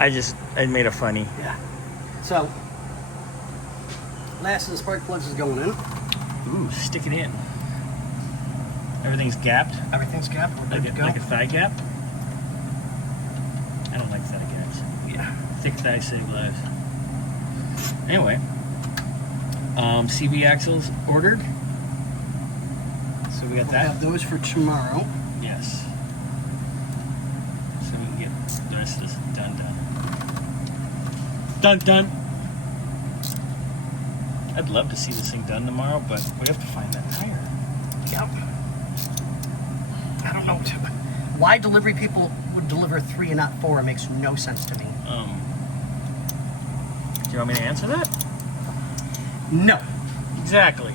I made a funny. Yeah. So, last of the spark plugs is going in. Ooh, stick it in. Everything's gapped. Everything's gapped. We're good to go. Like a thigh gap. I don't like thigh gaps. Yeah. Thick thighs save lives. Anyway, CV axles ordered. So we got We'll that. have those for tomorrow. Yes. So we can get the rest of this done. Done. I'd love to see this thing done tomorrow, but we have to find that tire. Yep. I don't know. Why delivery people would deliver 3 and not 4 makes no sense to me. Do you want me to answer that? No. Exactly.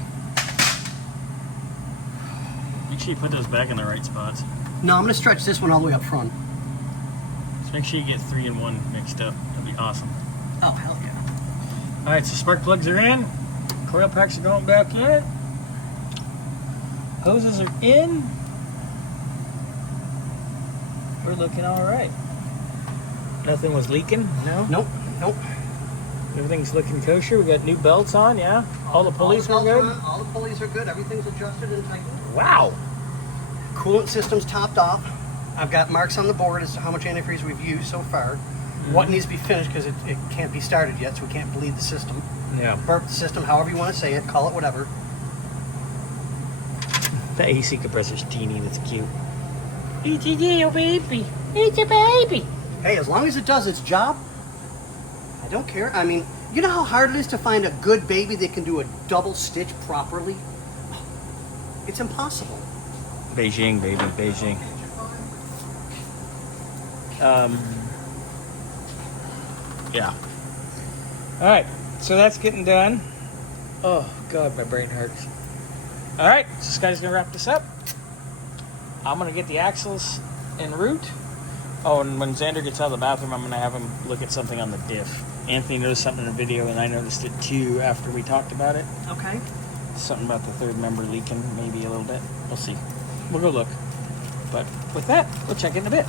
Make sure you put those back in the right spots. No, I'm going to stretch this one all the way up front. Just make sure you get 3 and 1 mixed up. That'd be awesome. Oh, hell yeah. Alright, so spark plugs are in. Coil packs are going back in. Hoses are in. We're looking alright. Nothing was leaking? No? Nope. Everything's looking kosher. We got new belts on, yeah? All the pulleys were good? All the pulleys are good. Everything's adjusted and tightened. Wow! Coolant system's topped off. I've got marks on the board as to how much antifreeze we've used so far. What needs to be finished because it can't be started yet, so we can't bleed the system. Yeah. Burp the system, however you want to say it, call it whatever. The AC compressor's teeny, that's cute. It's a little baby. It's a baby. Hey, as long as it does its job, I don't care. I mean, you know how hard it is to find a good baby that can do a double stitch properly? It's impossible. Beijing, baby, Beijing. Yeah. Alright, so that's getting done. Oh, God, my brain hurts. Alright, so this guy's gonna wrap this up. I'm gonna get the axles en route. Oh, and when Xander gets out of the bathroom, I'm gonna have him look at something on the diff. Anthony noticed something in the video, and I noticed it too after we talked about it. Okay. Something about the third member leaking, maybe a little bit. We'll see. We'll go look. But with that, we'll check in a bit.